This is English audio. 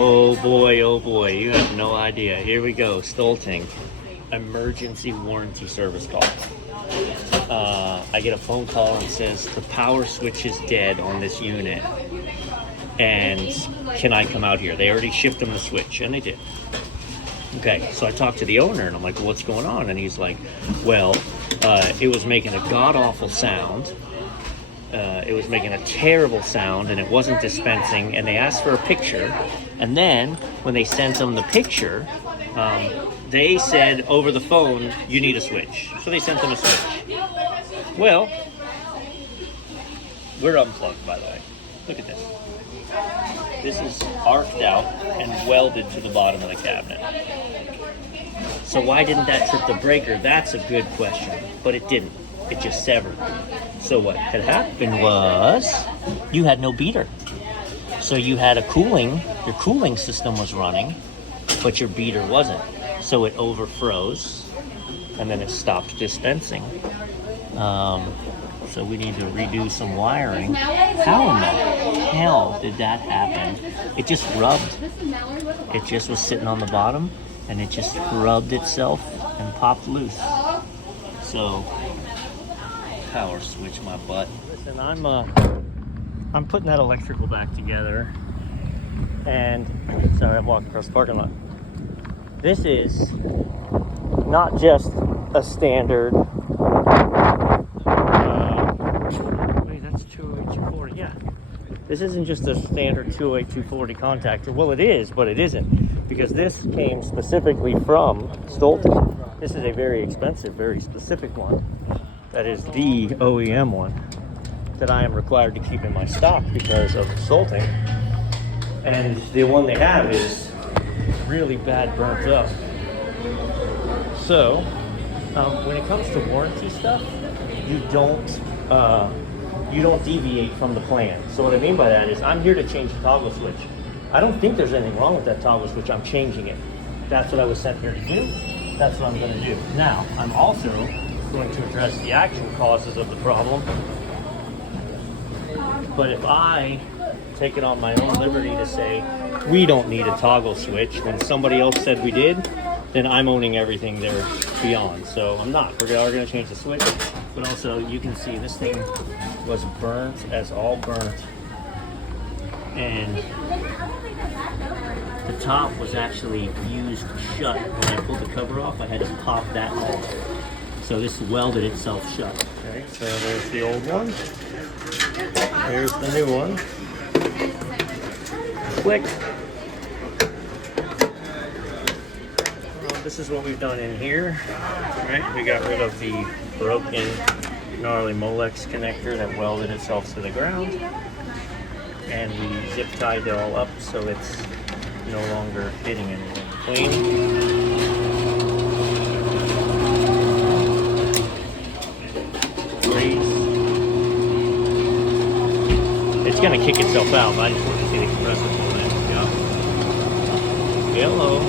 Oh boy, you have no idea. Here we go, Stoelting. Emergency warranty service call. I get a phone call and says the power switch is dead on this unit. And can I come out here? They already shipped them the switch, and they did. Okay, so I talked to the owner, and I'm like, well, what's going on? And he's like, well, it was making a god-awful sound. It was making a terrible sound, and it wasn't dispensing, and they asked for a picture. And then, when they sent them the picture, they said over the phone, you need a switch. So they sent them a switch. Well, we're unplugged, by the way. Look at this. This is arced out and welded to the bottom of the cabinet. So why didn't that trip the breaker? That's a good question, but it didn't. It just severed. So what had happened was you had no beater. So you had your cooling system was running, but your beater wasn't. So it overfroze, and then it stopped dispensing. So we need to redo some wiring. How in the hell did that happen? It just rubbed. It just was sitting on the bottom, and it just rubbed itself and popped loose. So, power switch my butt. Listen, I'm putting that electrical back together, and sorry, I'm walking across the parking lot. This is not just a standard. Wait, that's 208-240. Yeah, this isn't just a standard 208-240 contactor. Well, it is, but it isn't, because this came specifically from Stoelting. This is a very expensive, very specific one. That is the OEM one that I am required to keep in my stock because of Stoelting. And the one they have is really bad burnt up. So, when it comes to warranty stuff, you don't deviate from the plan. So what I mean by that is I'm here to change the toggle switch. I don't think there's anything wrong with that toggle switch. I'm changing it. That's what I was sent here to do. That's what I'm going to do. Now, I'm also going to address the actual causes of the problem. But if I take it on my own liberty to say we don't need a toggle switch when somebody else said we did, then I'm owning everything there beyond. So I'm not. We are going to change the switch. But also, you can see this thing was burnt as all burnt. And the top was actually fused shut. When I pulled the cover off, I had to pop that off. So this welded itself shut. Okay, so there's the old one. Here's the new one. Click. This is what we've done in here. Right, we got rid of the broken, gnarly Molex connector that welded itself to the ground, and we zip tied it all up so it's no longer hitting anything. Clean. It's gonna kick itself out, but I just want to see the compressor pull in. Yeah. Hello.